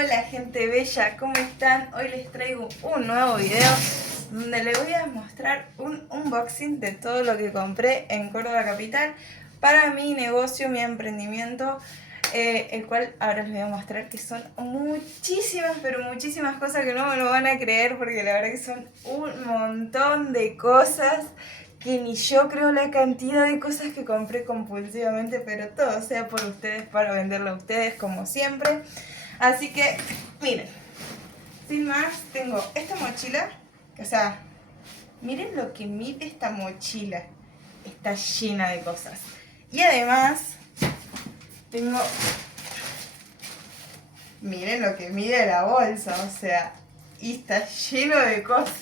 Hola gente bella, ¿cómo están? Hoy les traigo un nuevo video donde les voy a mostrar un unboxing de todo lo que compré en Córdoba Capital para mi negocio, mi emprendimiento, el cual ahora les voy a mostrar que son muchísimas, pero muchísimas cosas que no me lo van a creer porque la verdad que son un montón de cosas que ni yo creo la cantidad de cosas que compré compulsivamente, pero todo sea por ustedes, para venderlo a ustedes como siempre. Así que, miren, sin más, tengo esta mochila, o sea, miren lo que mide esta mochila, está llena de cosas. Y además, tengo, miren lo que mide la bolsa, o sea, y está lleno de cosas.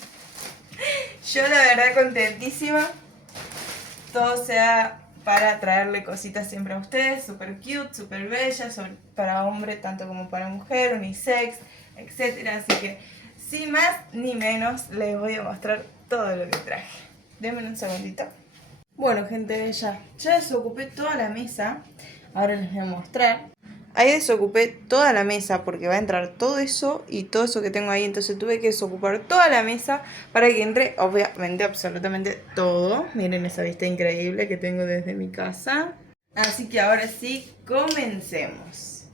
Yo la verdad contentísima, todo sea para traerle cositas siempre a ustedes, súper cute, súper bellas, para hombre tanto como para mujer, unisex, etcétera. Así que sin más ni menos les voy a mostrar todo lo que traje. Denme un segundito. Bueno gente bella, ya desocupé toda la mesa, ahora les voy a mostrar. Ahí desocupé toda la mesa porque va a entrar todo eso y todo eso que tengo ahí. Entonces tuve que desocupar toda la mesa para que entre, obviamente, absolutamente todo. Miren esa vista increíble que tengo desde mi casa. Así que ahora sí, comencemos.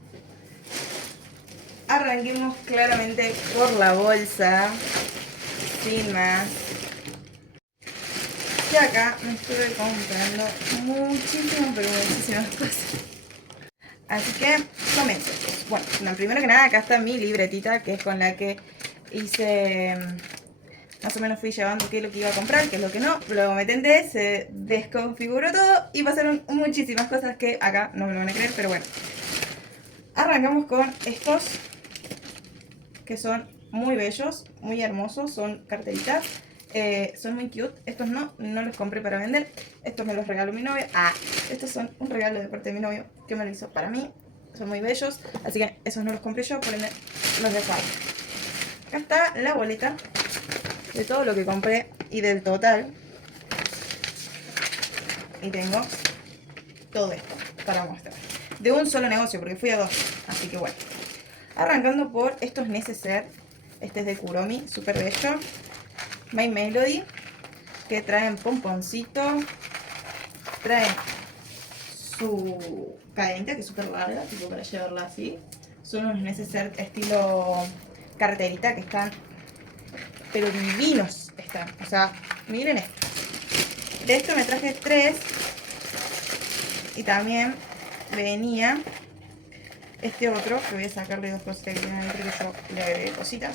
Arranquemos claramente por la bolsa, sin más. Y acá me estuve comprando muchísimas, pero muchísimas cosas. Así que comencemos. Bueno, primero que nada acá está mi libretita, que es con la que hice, más o menos fui llevando qué es lo que iba a comprar, qué es lo que no. Luego me tenté, se desconfiguró todo y pasaron muchísimas cosas que acá no me lo van a creer, pero bueno. Arrancamos con estos, que son muy bellos, muy hermosos, son carteritas. Son muy cute. Estos no los compré para vender. Estos me los regaló mi novio. Estos son un regalo de parte de mi novio que me lo hizo para mí. Son muy bellos. Así que esos no los compré yo, por ende los dejo ahí. Acá está la boleta de todo lo que compré y del total. Y tengo todo esto para mostrar. De un solo negocio, porque fui a dos. Así que bueno. Arrancando por estos neceser. Este es de Kuromi, súper bello. My Melody, que traen pomponcito, traen su cadenita, que es súper larga, tipo para llevarla así. Son unos neceser estilo carterita que están, pero divinos están. O sea, miren esto. De esto me traje 3 y también venía este otro, que voy a sacarle 2 cositas que tienen adentro, que yo le agregué cositas.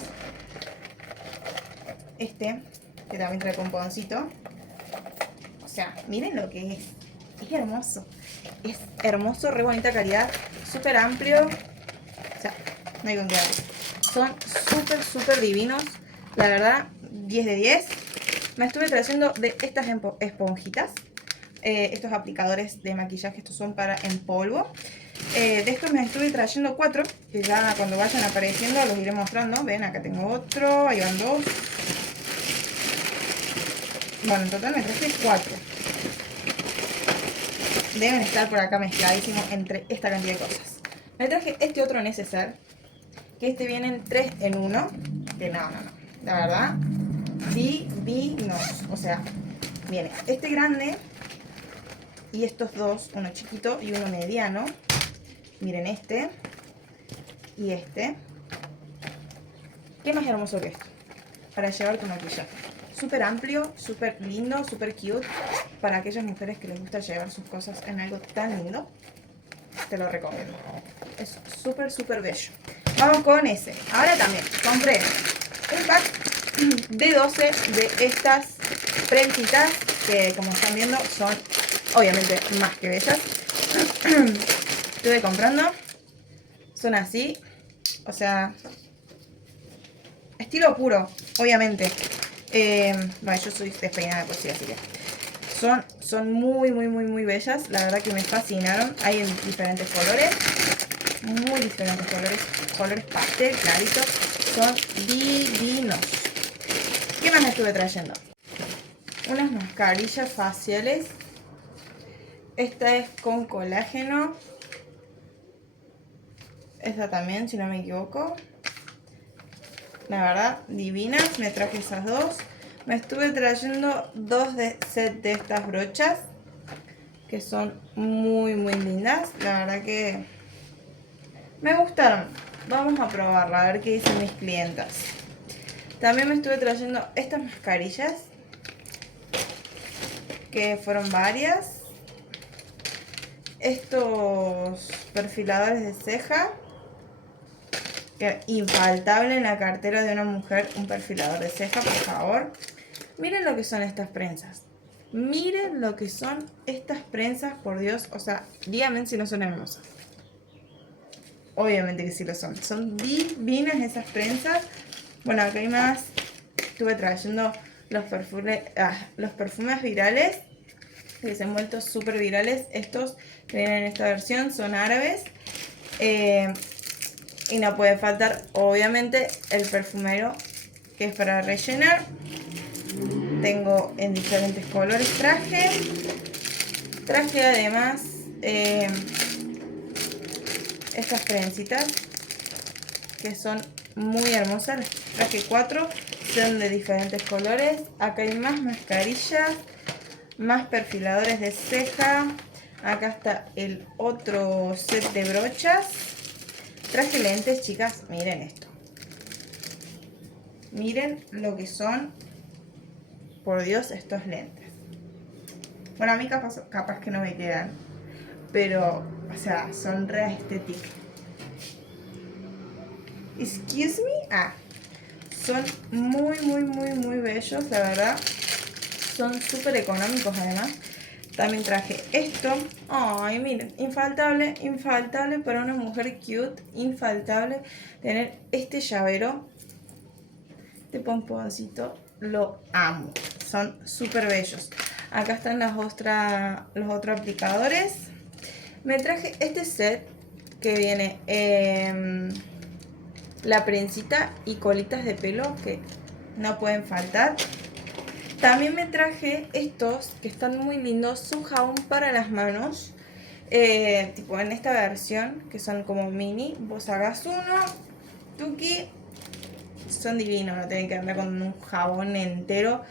Este, que también trae pomponcito. O sea, miren lo que es. Es hermoso. Es hermoso, re bonita calidad. Súper amplio. O sea, no hay con qué dar. Son súper divinos. La verdad, 10 de 10. Me estuve trayendo de estas esponjitas. Estos aplicadores de maquillaje. Estos son para en polvo. De estos me estuve trayendo 4. Que ya cuando vayan apareciendo los iré mostrando. Ven, acá tengo otro. Ahí van 2. Bueno, en total me traje 4. Deben estar por acá mezcladísimos entre esta cantidad de cosas. Me traje este otro neceser, que este viene en 3 en 1. Que no. La verdad, divinos. O sea, viene este grande y estos dos, uno chiquito y uno mediano. Miren este y este. ¿Qué más hermoso que esto? Para llevar tu maquillaje. Súper amplio, súper lindo, súper cute. Para aquellas mujeres que les gusta llevar sus cosas en algo tan lindo, te lo recomiendo. Es súper bello. Vamos con ese. Ahora también compré un pack de 12 de estas prensitas que, como están viendo, son obviamente más que bellas. Estuve comprando. Son así. O sea, estilo puro, obviamente. Bueno, yo soy despeinada de por sí, así que son muy bellas. La verdad que me fascinaron. Hay en diferentes colores, muy diferentes colores, colores pastel, claritos. Son divinos. ¿Qué más me estuve trayendo? Unas mascarillas faciales. Esta es con colágeno. Esta también, si no me equivoco. La verdad, divinas. Me traje esas dos. Me estuve trayendo dos set de estas brochas, que son muy lindas. La verdad que me gustaron. Vamos a probarla, a ver qué dicen mis clientas. También me estuve trayendo estas mascarillas, que fueron varias. Estos perfiladores de ceja, que infaltable en la cartera de una mujer, un perfilador de ceja, por favor. Miren lo que son estas prensas. Miren lo que son estas prensas, por Dios. O sea, díganme si no son hermosas. Obviamente que sí lo son. Son divinas esas prensas. Bueno, acá hay más. Estuve trayendo los perfumes virales, que se han vuelto súper virales. Estos que vienen en esta versión son árabes. Y no puede faltar, obviamente, el perfumero, que es para rellenar. Tengo en diferentes colores. Traje además estas prensitas, que son muy hermosas. Traje 4, son de diferentes colores. Acá hay más mascarillas, más perfiladores de ceja. Acá está el otro set de brochas. Traje lentes, chicas. Miren esto. Miren lo que son, por Dios, estos lentes. Bueno, a mí capaz que no me quedan, pero, o sea, son re estéticos. Excuse me. Son muy bellos, la verdad. Son súper económicos además. También traje esto. Ay, miren, infaltable para una mujer cute. Infaltable tener este llavero, este pomponcito. Lo amo. Son súper bellos. Acá están los otros aplicadores. Me traje este set que viene la prensita y colitas de pelo, que no pueden faltar. También me traje estos que están muy lindos, son jabón para las manos, tipo en esta versión, que son como mini. Vos hagas uno, tuki, son divinos, no tienen que andar con un jabón entero,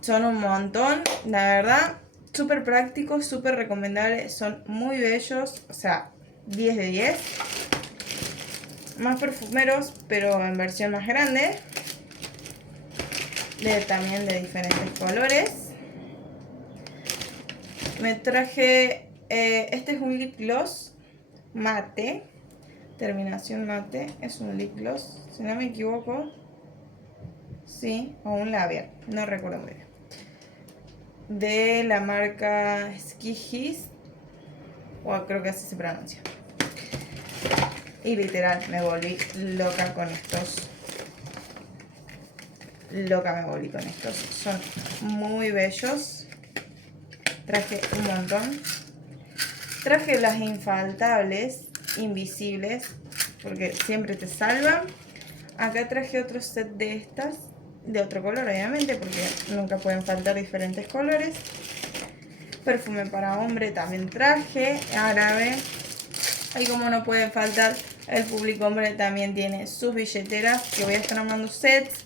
son un montón, la verdad, súper prácticos, súper recomendables, son muy bellos, o sea, 10 de 10. Más perfumeros, pero en versión más grande. También de diferentes colores. Me traje, este es un lip gloss mate, terminación mate, es un lip gloss, si no me equivoco, sí, o un labial, no recuerdo muy bien, de la marca Skihis, o creo que así se pronuncia. Y literal, me volví loca con estos. Son muy bellos. Traje un montón. Traje las infaltables, invisibles, porque siempre te salvan. Acá traje otro set de estas, de otro color obviamente, porque nunca pueden faltar diferentes colores. Perfume para hombre también traje, árabe. Y como no puede faltar, el público hombre también tiene sus billeteras, que voy a estar armando sets.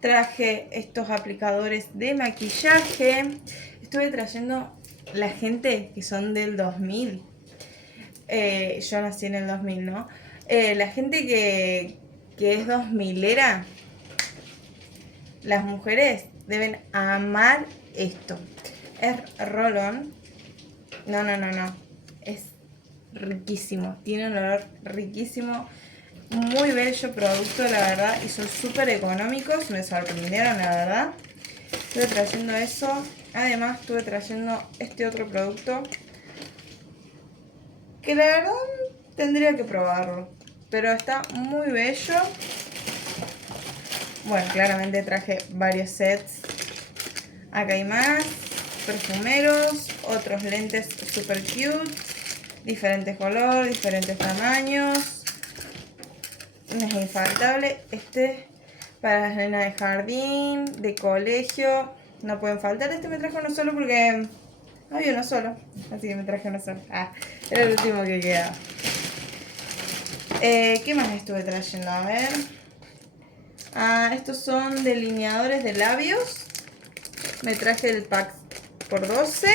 Traje estos aplicadores de maquillaje. Estuve trayendo la gente que son del 2000. Yo nací en el 2000, ¿no? La gente que es 2000era, las mujeres deben amar esto. Es roll-on. No. Es riquísimo. Tiene un olor riquísimo. Muy bello producto, la verdad. Y son súper económicos. Me sorprendieron, la verdad. Estuve trayendo eso. Además estuve trayendo este otro producto, que la verdad tendría que probarlo, pero está muy bello. Bueno, claramente traje varios sets. Acá hay más perfumeros, otros lentes super cute, diferentes colores, diferentes tamaños. No es infaltable. Este para las nenas de jardín, de colegio, no pueden faltar. Este me traje uno solo porque había uno solo, así que me traje uno solo. Era el último que quedaba. ¿Qué más estuve trayendo? A ver. Estos son delineadores de labios. Me traje el pack por 12.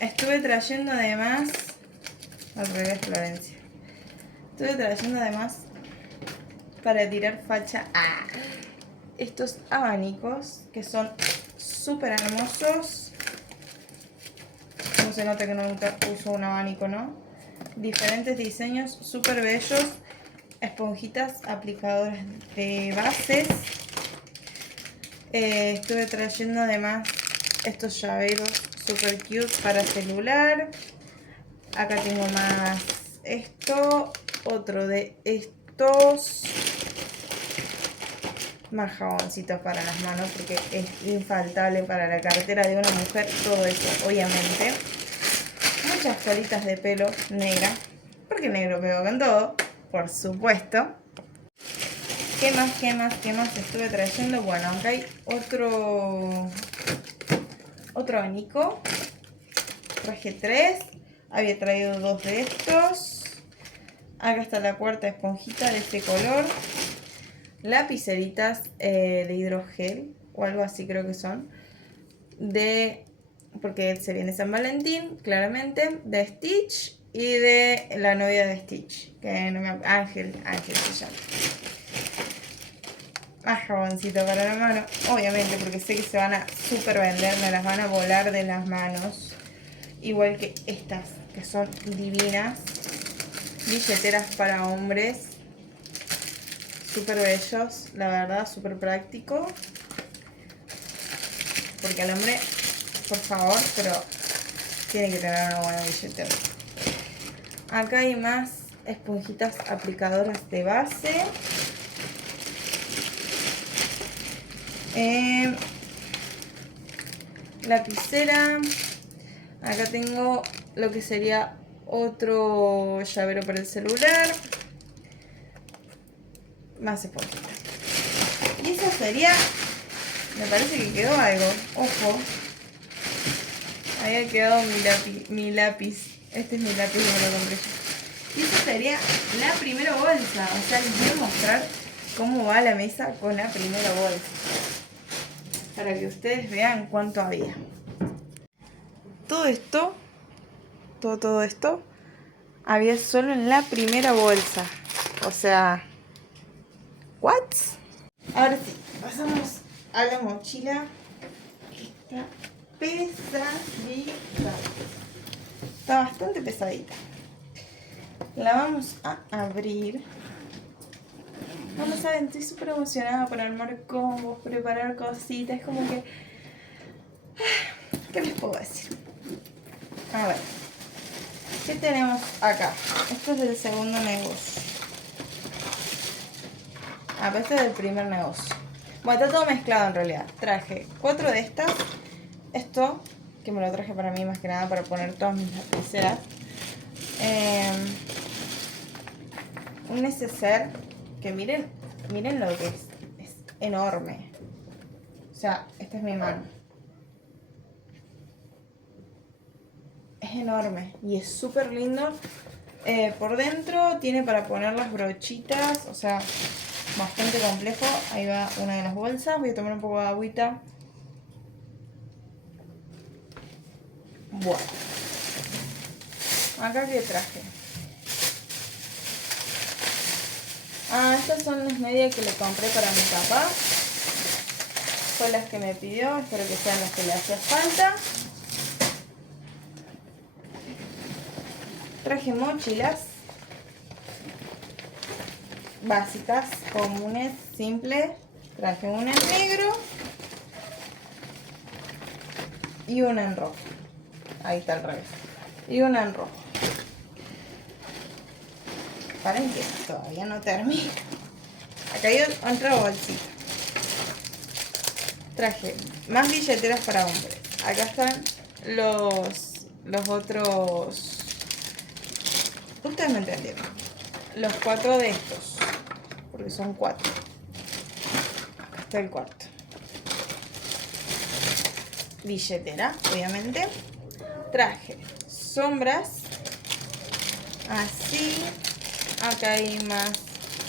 Estuve trayendo además... Al revés, Florencia. Estuve trayendo además para tirar facha estos abanicos que son súper hermosos. No se nota que nunca uso un abanico, ¿no? Diferentes diseños súper bellos. Esponjitas aplicadoras de bases. Estuve trayendo además estos llaveros super cute para celular. Acá tengo más esto, otro de estos, más jaboncitos para las manos porque es infaltable para la cartera de una mujer todo eso, obviamente. Muchas colitas de pelo negra, porque negro pego con todo, por supuesto. ¿Qué más estuve trayendo? Bueno, acá hay otro abanico. Traje 3. Había traído 2 de estos. Acá está la cuarta esponjita de este color. Lapiceritas de hidrogel o algo así creo que son. Porque se viene San Valentín, claramente. De Stitch y de la novia de Stitch. Que no me Ángel se llama. Más jaboncito para la mano, obviamente, porque sé que se van a super vender, me las van a volar de las manos. Igual que estas, que son divinas. Billeteras para hombres. Súper bellos, la verdad, súper práctico. Porque al hombre, por favor, pero tiene que tener una buena billetera. Acá hay más esponjitas aplicadoras de base. Lapicera. Acá tengo lo que sería otro llavero para el celular. Más esponjitas. Y eso sería... Me parece que quedó algo. Ojo. Había quedado mi lápiz. Este es mi lápiz, me lo compré yo. Y esa sería la primera bolsa. O sea, les voy a mostrar cómo va la mesa con la primera bolsa. Para que ustedes vean cuánto había. Todo esto, todo esto, había solo en la primera bolsa. O sea, ¿what? Ahora sí, pasamos a la mochila. Está pesadita. Está bastante pesadita. La vamos a abrir. No lo saben, estoy súper emocionada por armar combos, preparar cositas. Es como que... ¿Qué les puedo decir? A ver. ¿Qué tenemos acá? Esto es del segundo negocio. Pero este es del primer negocio. Bueno, está todo mezclado en realidad. Traje 4 de estas. Esto, que me lo traje para mí más que nada para poner todas mis lapiceras. Un neceser que miren lo que es enorme. O sea, esta es mi mano. Es enorme y es súper lindo. Por dentro tiene para poner las brochitas, o sea, bastante complejo. Ahí va una de las bolsas. Voy a tomar un poco de agüita. Bueno, acá que traje. Estas son las medias que le compré para mi papá. Fue las que me pidió, espero que sean las que le hacía falta. Traje mochilas básicas, comunes, simples. Traje una en negro y una en rojo. Ahí está al revés. Y una en rojo. Paren que todavía no termino. Acá hay otra bolsita. Traje más billeteras para hombres. Acá están los otros. Ustedes me entendieron. Los 4 de estos. Porque son 4. Acá está el cuarto. Billetera, obviamente. Traje sombras. así. Acá hay más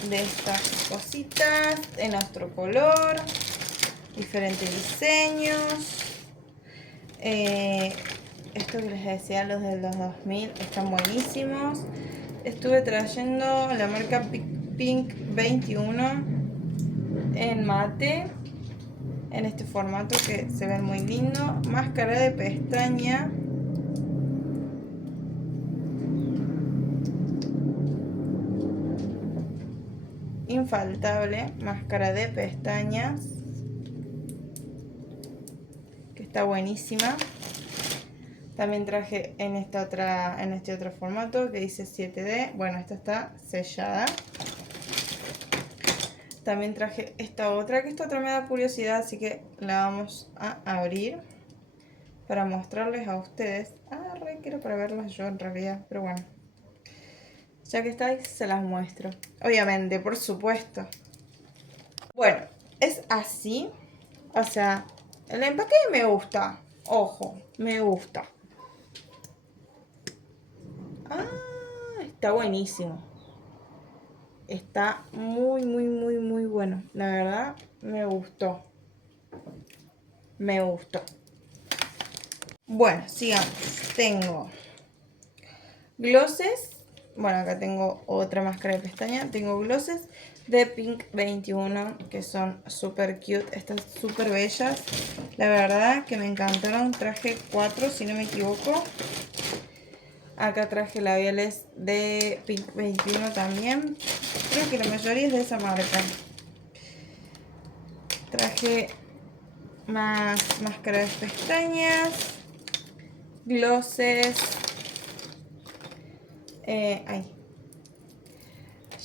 de estas cositas en nuestro color, diferentes diseños. Esto que les decía, los de los 2000 están buenísimos. Estuve trayendo la marca Pink 21 en mate, en este formato que se ven muy lindo. Máscara de pestaña. Infaltable, máscara de pestañas, que está buenísima. También traje en este otro formato que dice 7D. Bueno, esta está sellada. También traje esta otra, que esta otra me da curiosidad, así que la vamos a abrir para mostrarles a ustedes. Re quiero para verlas yo en realidad, pero bueno. Ya que estáis, se las muestro. Obviamente, por supuesto. Bueno, es así. O sea, el empaque me gusta. Ojo, me gusta. Está buenísimo. Está muy, muy, muy, muy bueno. La verdad, me gustó. Me gustó. Bueno, sigamos. Tengo glosses. Bueno, acá tengo otra máscara de pestaña. Tengo glosses de Pink 21 que son súper cute. Están súper bellas. La verdad que me encantaron. Traje 4 si no me equivoco. Acá traje labiales de Pink 21 también. Creo que la mayoría es de esa marca. Traje más máscaras de pestañas, glosses,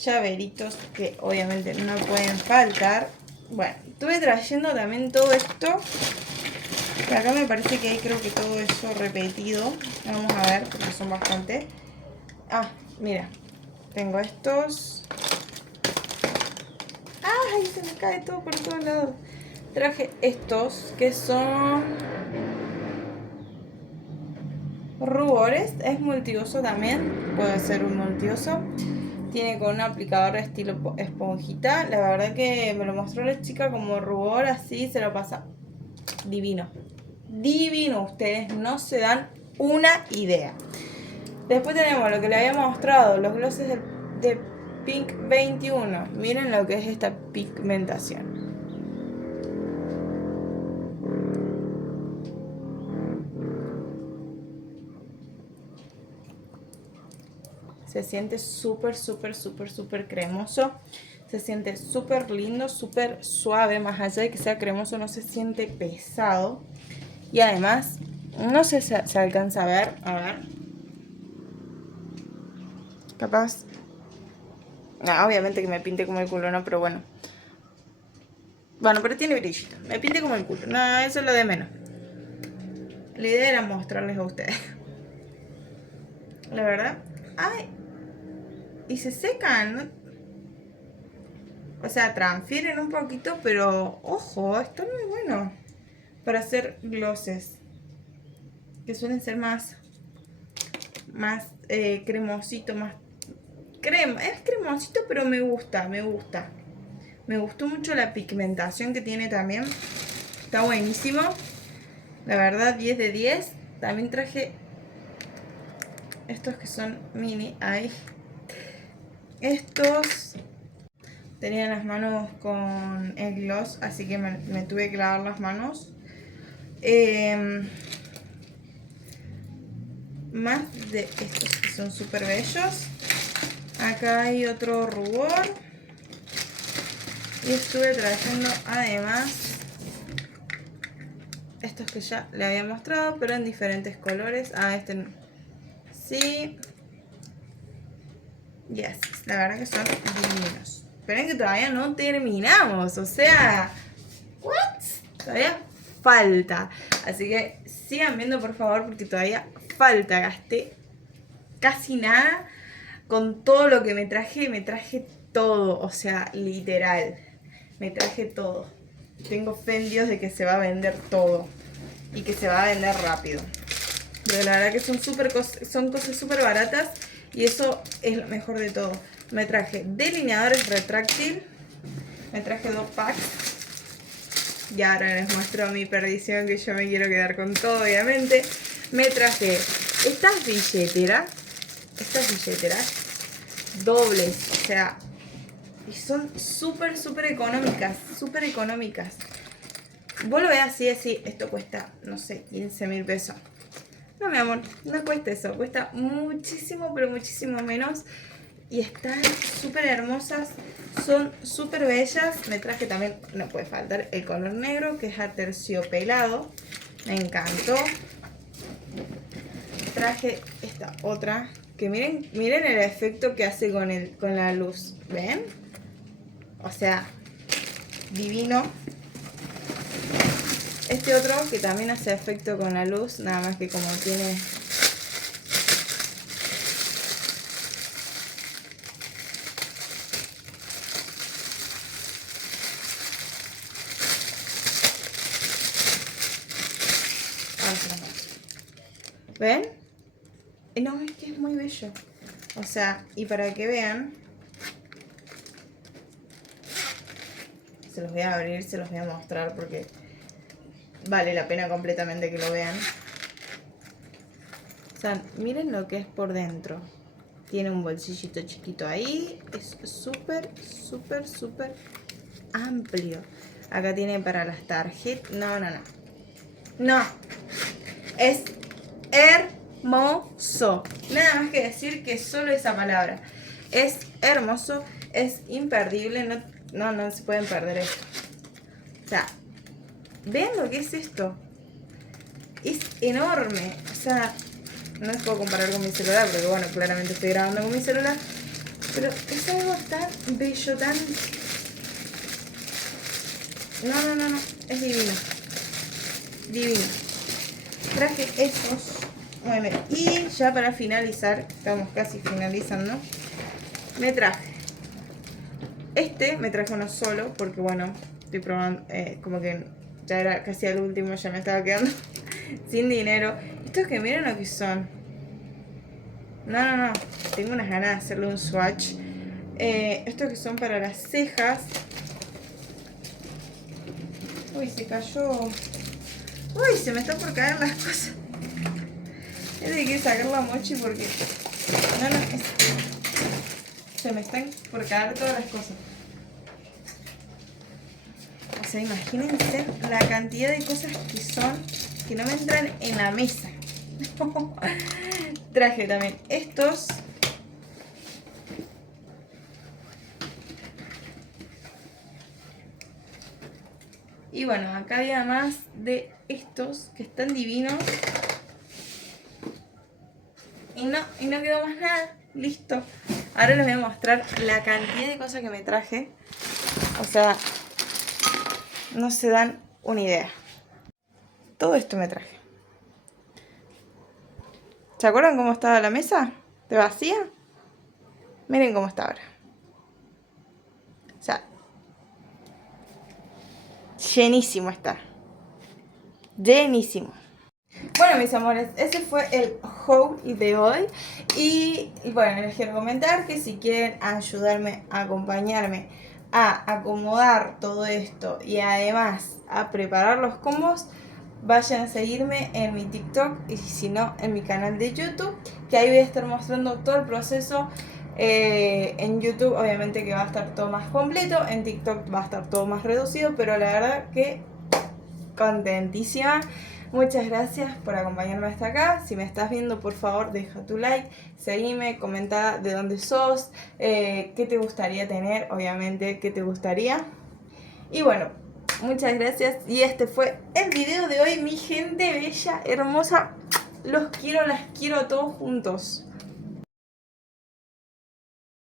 llaveritos que obviamente no pueden faltar. Bueno, estuve trayendo también todo esto. Acá me parece que hay, creo que todo eso repetido. Vamos a ver porque son bastante. Mira, tengo estos. ¡Ay! Se me cae todo por todos lados. Traje estos que son rubores. Es multiuso también. Puede ser un multiuso. Tiene con un aplicador de estilo esponjita. La verdad que me lo mostró la chica como rubor. Así se lo pasa divino. Divino. Ustedes no se dan una idea. Después tenemos lo que le había mostrado. Los glosses de Pink 21. Miren lo que es esta pigmentación. Se siente súper, súper, súper, súper cremoso. Se siente súper lindo, súper suave. Más allá de que sea cremoso, no se siente pesado. Y además, no sé si se alcanza a ver. A ver. Capaz. No, obviamente que me pinte como el culo, ¿no? Pero bueno. Bueno, pero tiene brillito. Me pinte como el culo. No, eso es lo de menos. La idea era mostrarles a ustedes. La verdad. ¡Ay! Y se secan, ¿no? O sea, transfieren un poquito, pero ojo, están muy buenos para hacer glosses, que suelen ser más cremosito, más crema. Es cremosito, pero me gusta. Me gustó mucho la pigmentación que tiene también. Está buenísimo. La verdad, 10 de 10. También traje estos que son mini. Ahí. Estos tenían las manos con el gloss, así que me tuve que lavar las manos. Más de estos que son súper bellos. Acá hay otro rubor. Y estuve trayendo además estos que ya le había mostrado, pero en diferentes colores. Este no. Sí. Yes, la verdad que son divinos. Esperen que todavía no terminamos. O sea, ¿what? Todavía falta. Así que sigan viendo por favor porque todavía falta. Gasté casi nada con todo lo que me traje todo. O sea, literal. Me traje todo. Tengo fe en Dios de que se va a vender todo. Y que se va a vender rápido. Pero la verdad que son cosas súper baratas. Y eso es lo mejor de todo. Me traje delineadores retráctil. Me traje 2 packs. Y ahora les muestro mi perdición, que yo me quiero quedar con todo, obviamente. Me traje estas billeteras. Dobles. O sea, y son súper económicas. Súper económicas. Vos lo ves así, esto cuesta, no sé, 15.000 pesos. No, mi amor, no cuesta eso. Cuesta muchísimo, pero muchísimo menos. Y están súper hermosas. Son súper bellas. Me traje también, no puede faltar, el color negro, que es aterciopelado. Me encantó. Traje esta otra, que miren el efecto que hace con la luz. ¿Ven? O sea, divino. Este otro que también hace efecto con la luz, nada más que como tiene... ¿Ven? No, es que es muy bello. O sea, y para que vean... Se los voy a abrir, se los voy a mostrar porque... vale la pena completamente que lo vean. O sea, miren lo que es por dentro. Tiene un bolsillito chiquito ahí. Es súper amplio. Acá tiene para las tarjetas. No. Es hermoso. Nada más que decir que solo esa palabra. Es hermoso. Es imperdible. No se pueden perder esto. O sea... vean lo que es esto. Es enorme. O sea, no les puedo comparar con mi celular, porque bueno, claramente estoy grabando con mi celular. Pero es algo tan bello, tan... No. Es divino. Divino. Traje estos. Bueno, y ya para finalizar, estamos casi finalizando. Me traje. Me traje uno solo, porque bueno, estoy probando, como que... ya era casi al último, ya me estaba quedando sin dinero. Estos que miren lo que son. No. Tengo unas ganas de hacerle un swatch. Estos que son para las cejas. Uy, se cayó. Uy, se me está por caer las cosas. Es de que sacar la mochi porque... se me están por caer todas las cosas. O sea, imagínense la cantidad de cosas que son, que no me entran en la mesa. Traje también estos. Y bueno, acá había más de estos que están divinos. Y no quedó más nada. Listo. Ahora les voy a mostrar la cantidad de cosas que me traje. O sea... no se dan una idea. Todo esto me traje. ¿Se acuerdan cómo estaba la mesa? ¿De vacía? Miren cómo está ahora. O sea, llenísimo está. Llenísimo. Bueno, mis amores, ese fue el haul de hoy. Y bueno, les quiero comentar que si quieren ayudarme, acompañarme a acomodar todo esto y además a preparar los combos, vayan a seguirme en mi TikTok y si no en mi canal de YouTube, que ahí voy a estar mostrando todo el proceso. En YouTube obviamente que va a estar todo más completo, en TikTok va a estar todo más reducido, pero la verdad que contentísima. Muchas gracias por acompañarme hasta acá. Si me estás viendo, por favor, deja tu like, seguime, comenta de dónde sos, qué te gustaría tener, obviamente, qué te gustaría. Y bueno, muchas gracias. Y este fue el video de hoy, mi gente bella, hermosa. Los quiero, las quiero a todos juntos.